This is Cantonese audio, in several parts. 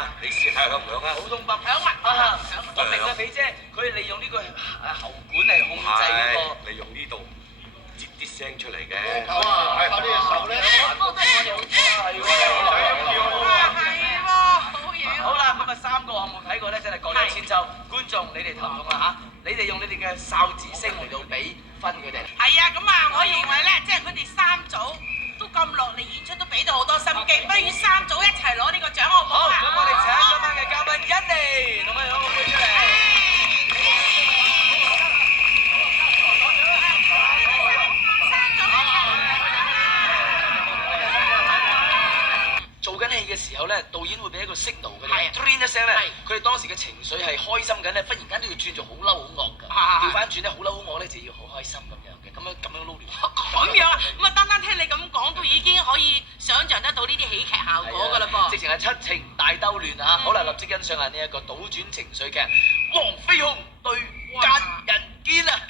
嘛，你試下響唔響啊？普通白響啊！我明啦，肥姐，佢利用呢個喉管嚟控制嗰個。你用呢度接啲聲出嚟嘅。靠呢隻手咧。好啦，咁啊3個項目睇過咧，真係各有千秋。觀眾你哋投中啦嚇，你哋用你哋嘅哨子聲嚟到俾分佢哋。係啊，咁啊，我認為咧，即係佢哋3組都咁落力演出，都俾到好多心機，不如3組一齊攞呢個獎好唔好好，啊？咁我哋請今晚嘅嘉賓欣妮同我哋攞個杯出嚟。做緊戲嘅時候咧，導演會俾一個 signal 佢哋 ，train 一聲咧，佢哋當時嘅情緒係開心緊咧，忽然間都要轉做好嬲好惡㗎。調翻轉咧，好嬲好惡咧就要好開心咁樣嘅，咁樣撈亂。咁樣啊，咁啊，單單聽你咁講，都已經可以想像得到呢啲喜劇效果㗎啦噃。直情係七情大兜亂啊！好啦，立即欣賞下呢一個倒轉情緒劇《黃飛鴻對奸人堅》啊！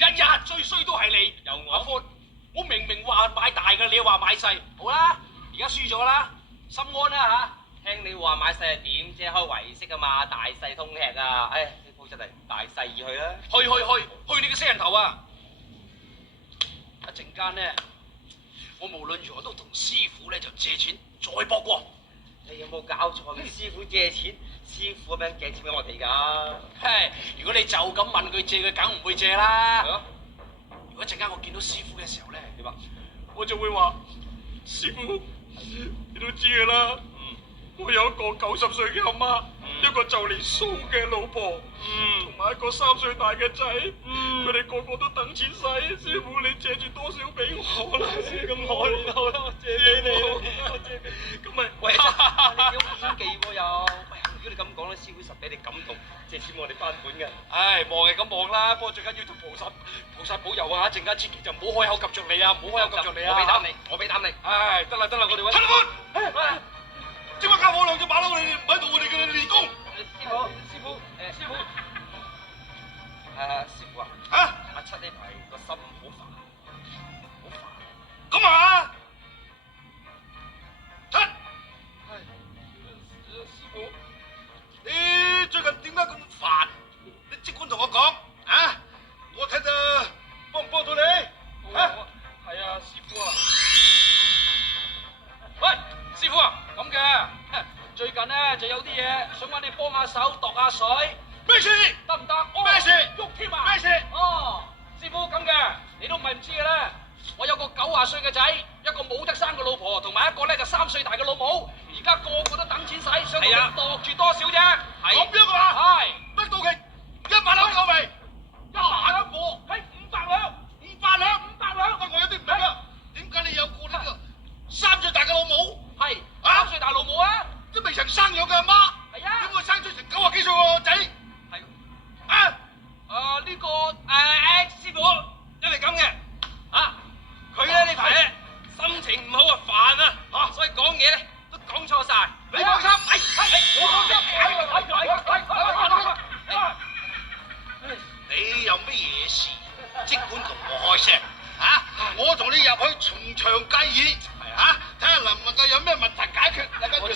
日日最衰都係你，由我阿歡。我明明話買大嘅，你又話買細。好啦，而家輸咗啦，心安啦嚇。聽你話買細係點啫？開圍式啊嘛，大細通吃啊！唉，呢鋪真係大細而去啦。去你個死人頭啊！一陣間咧，我無論如何都同師傅咧就借錢再搏過。你有冇搞錯？啲師傅借錢，師傅咁樣借錢俾我哋㗎？嘿，如果你就咁問佢借，佢梗唔會借啦。係咯。如果一陣間我見到師傅嘅時候咧，點啊？我就會話：師傅，你都知㗎啦。我有一個90歲嘅阿媽，一個就嚟蘇嘅老婆，同埋一個3歲大嘅仔，佢哋個個都等錢使。師傅，你借住多少俾我啦？咁可憐我啦，我借俾你，我借俾你。咁咪喂，你有演技喎又。喂，如果你咁講咧，師傅實俾你感動，借錢我哋翻本㗎。唉，望係咁望啦，不過最緊要同菩薩保佑啊！一陣間千祈就唔好開口及着你啊，唔好開口及着你啊！我俾膽你。唉，得啦，我哋揾。陳老官。即刻交我2隻馬騮，你唔喺度，我哋嘅練功。師傅，師傅啊！阿七呢排個心好煩。咁啊！七，師傅，你最近點解咁煩？你即管同我講啊！我睇下幫唔幫到你啊？係啊，師傅啊。喂，師傅啊！咁嘅，最近咧就有啲嘢想揾你幫下手度下水。咩事？得唔得？咩事？喐添啊！咩事？哦，師傅咁嘅，你都唔係唔知嘅咧。我有個90歲嘅仔，一個冇得生嘅老婆，同埋一個咧就3歲大嘅老母。而家個個都等錢使，想同你度住多少啫？係咁樣啊嘛？係。得到期100兩夠未？100兩貨，係500兩。500兩。喂，我有啲唔明啊，點解你有個呢個3歲大嘅老母？係3歲大老母啊，都未曾生養嘅阿媽，係啊，點會生出成90幾歲個仔？係啊，呢個師傅，因為咁嘅，佢咧呢排咧心情唔好啊，煩啊，所以講嘢咧都講錯晒。你放心，你有乜嘢事，即管同我開聲，我同你入去從長計議。睇下能唔能夠有咩問題解決，大家跟住講。師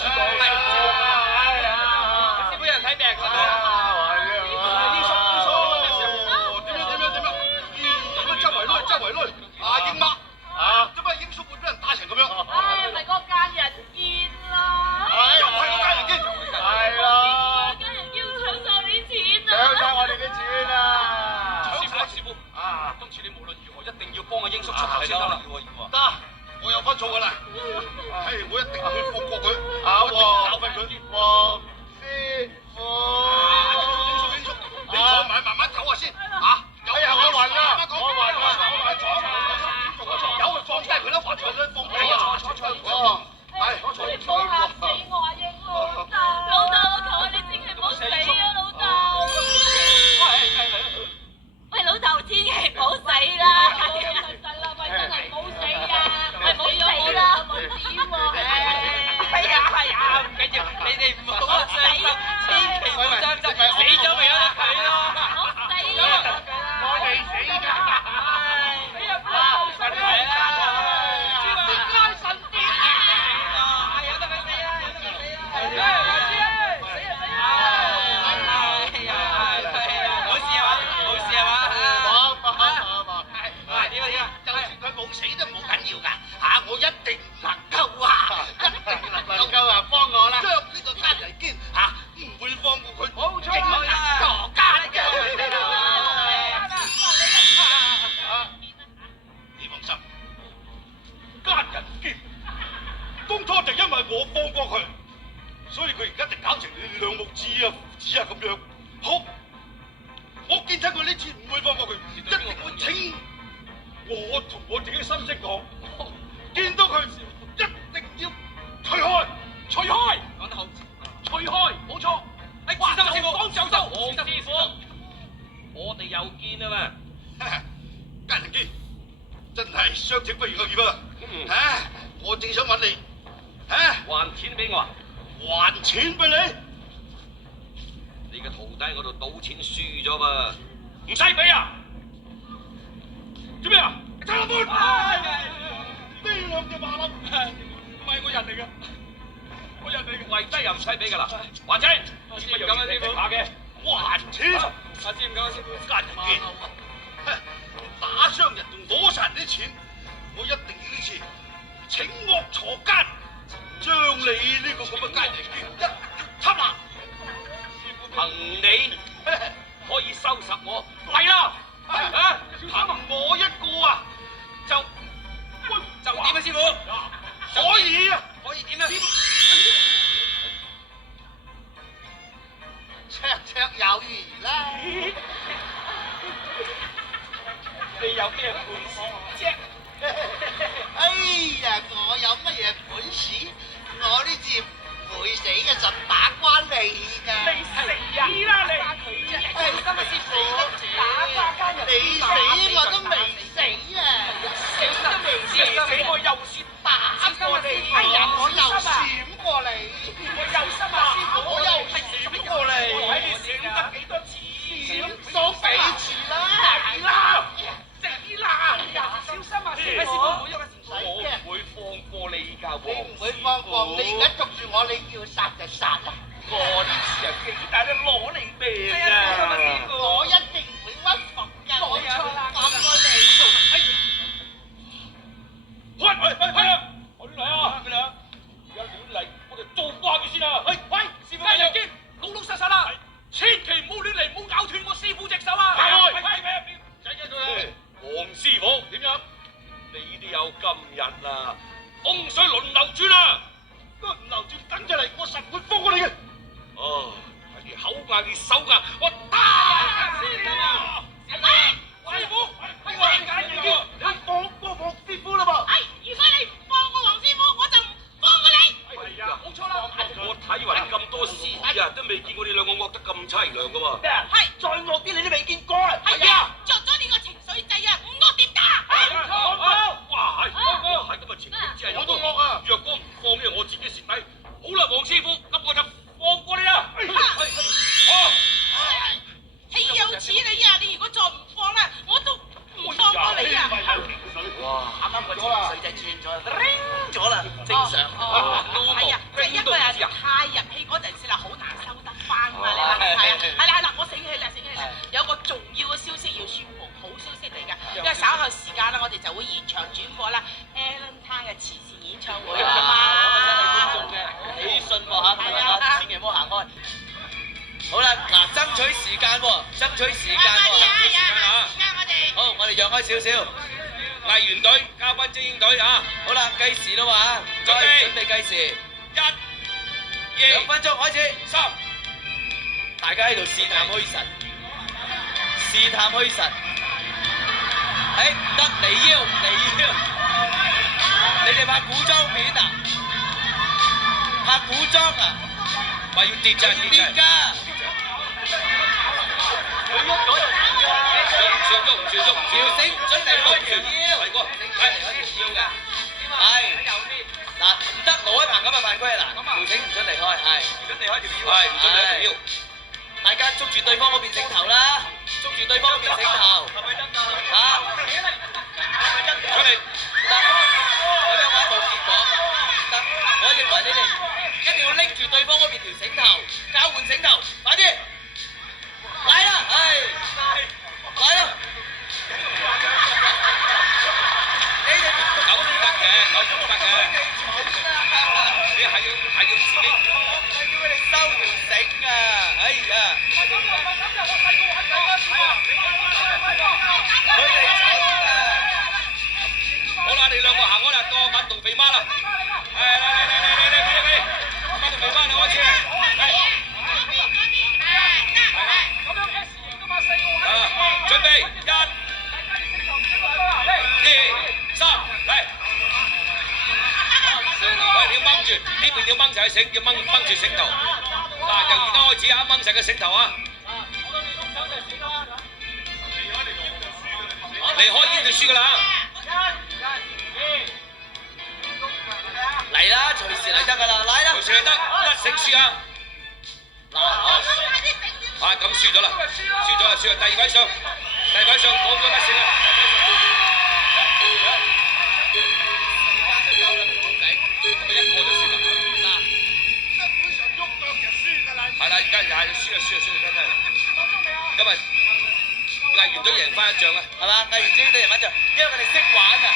傅有人睇病㗎。點樣？英媽，點解英叔會俾人打成咁樣？咪個奸人堅啦！又係個奸人堅。係啦。奸人堅搶晒你錢啊！搶晒我哋嘅錢啊！師傅，今次你無論如何一定要幫阿英叔出頭先得啦。得。我有分數㗎啦，我一定會放過佢，我一定教訓佢。黃師傅，英叔，你坐埋慢慢唞下先，有我暈啦，有放低佢啦，放低佢，放低啊！你唔好嚇死我啊，英老豆，我求下你千祈唔好死啊，老豆！喂，老豆，千祈唔好死啦！喂，真係唔好死啊！喂，唔好死啦，冇點喎！係啊，唔緊要，你哋唔好傷心，千祈唔好我幫過佢，所以佢而家就搞成兩母子啊、父子啊咁樣。好，我見親佢呢次唔會放過佢，一定會請我同我自己心聲講，見到佢一定要除開，除開，講得好，除開，冇錯。哇！就當就得，黃師傅，我哋又見啊嘛。家人見，真係相請不如偶遇啊！我正想揾你，還錢俾我啊！還錢俾你。你嘅徒弟喺嗰度賭錢輸咗嘛？唔使俾啊！做咩啊？差老闆！呢兩隻馬騮唔係我人嚟㗎，我人嚟嘅，為低又唔使俾㗎啦，還錢！我知唔咁啊，師傅？下嘅，還錢。阿知唔咁啊，師傅？家人見，打傷人仲攞晒人啲錢，我一定要呢次請惡鋤奸，將你呢個咁嘅奸人一定要緝拿。憑你可以收拾我，嚟啦！憑我一個啊，就點啊，師傅？可以啊，可以點啊？綽綽有餘啦。你有咩本事啫？哎呀，我有乜嘢本事？我呢次唔會死嘅，10把關嚟㗎。你死啦你！小心啊，師傅！打花間人，你死我都未死啊！死都未死，我又算打過你。哎呀，我又閃過你，我有心啊，師傅，我又閃過你，睇你閃得幾多次？閃多幾次啦！係啦，死啦！小心啊，師傅！我唔會放過你㗎，你唔會放過，你而家捉住我，你叫殺就殺啦！我呢次啊，幾大都攞你命啊！我一定唔會屈服㗎，我放過你。係啊！我亂嚟啊！咩啊？而家亂嚟，我哋做瓜佢先啊！喂，師傅，家人見，老老實實啦，千祈唔好亂嚟，唔好咬斷我師傅隻手啊！黃師傅點樣？你都有今日啦，風水輪流轉啊！輪流轉等住嚟，我實會放過你嘅。哦，係你口硬你手硬，我打先啊！師傅，係我揀你嘅，你放過黃師傅啦噃！如果你唔放過黃師傅，我就唔放過你。係啊，冇錯啦。我睇勻咁多師啊，都未見過你兩個惡得咁凄涼噶喎。係，再惡啲你都未見過啊！係啊，着咗呢個情緒掣啊，唔惡點打？哇，係今日情景之下我都惡啊！若果唔放咧，我自己蝕底。好啦，黃師傅，咁我就放過你啦。豈有此理啊！你如果再唔放啦，我都唔放過你啊！哇！啱啱個情緒就轉咗，叮咗啦，正常。係啊，即係一個人太入戲嗰陣時啦，好難收得翻嘛。你話係啦，我醒起啦，有個重要嘅消息要宣佈，好消息嚟㗎。因為稍後時間啦，我哋就會現場轉播啦 Alan Tan 嘅慈善演唱會啊嘛。喜訊喎嚇，大家千祈唔好行開。好啦，嗱，爭取時間喎，爭取時間喎。好，我哋讓開少少。藝員隊、嘉賓精英隊啊！好啦，計時啦喎嚇，準備計時。 1、2、2分鐘開始。 3。大家喺度試探虛實，試探虛實。唔得，離腰。你哋拍古裝片啊？拍古裝啊？話要跌咋，要跌㗎。佢喐咗又唔算喐，條繩唔準離開條腰。係喎，離開條腰㗎。係。嗱，唔得，攞一棚咁嘅犯規啦。條繩唔準離開，係。唔準離開條腰。大家捉住對方嗰邊繩頭啦，捉住對方嗰邊繩頭。係咪得㗎？嚇！出嚟。得，咁樣話冇結果。得，我認為你哋一定要拎住對方嗰邊條繩頭，交換繩頭，快啲！嚟啦，嚟啦！你哋咁唔得嘅，你係要自己。我叫佢哋收條繩啊！哎呀！佢哋蠢啊！好啦，你兩個行開啦，當我玩杜肥媽啦。嚟，備翻啦，開始。咁樣 S 型噶嘛，4個位。準備1、2、3，嚟。喂，你要掹住，呢邊要掹實個繩，要掹住繩頭。嗱，由而家開始啊，掹實個繩頭啊。離開呢就輸㗎啦。嚟啦，隨時嚟得㗎啦，嚟啦。隨時嚟得，甩繩輸啊！嗱，啊，咁輸咗啦，輸咗啦，第二位上，講咗甩繩啦。咁一個就輸啦。係啦，而家又係輸啦，真係。今日藝員隊贏翻一仗啊！係嘛？藝員隊贏翻仗，因為佢哋識玩啊。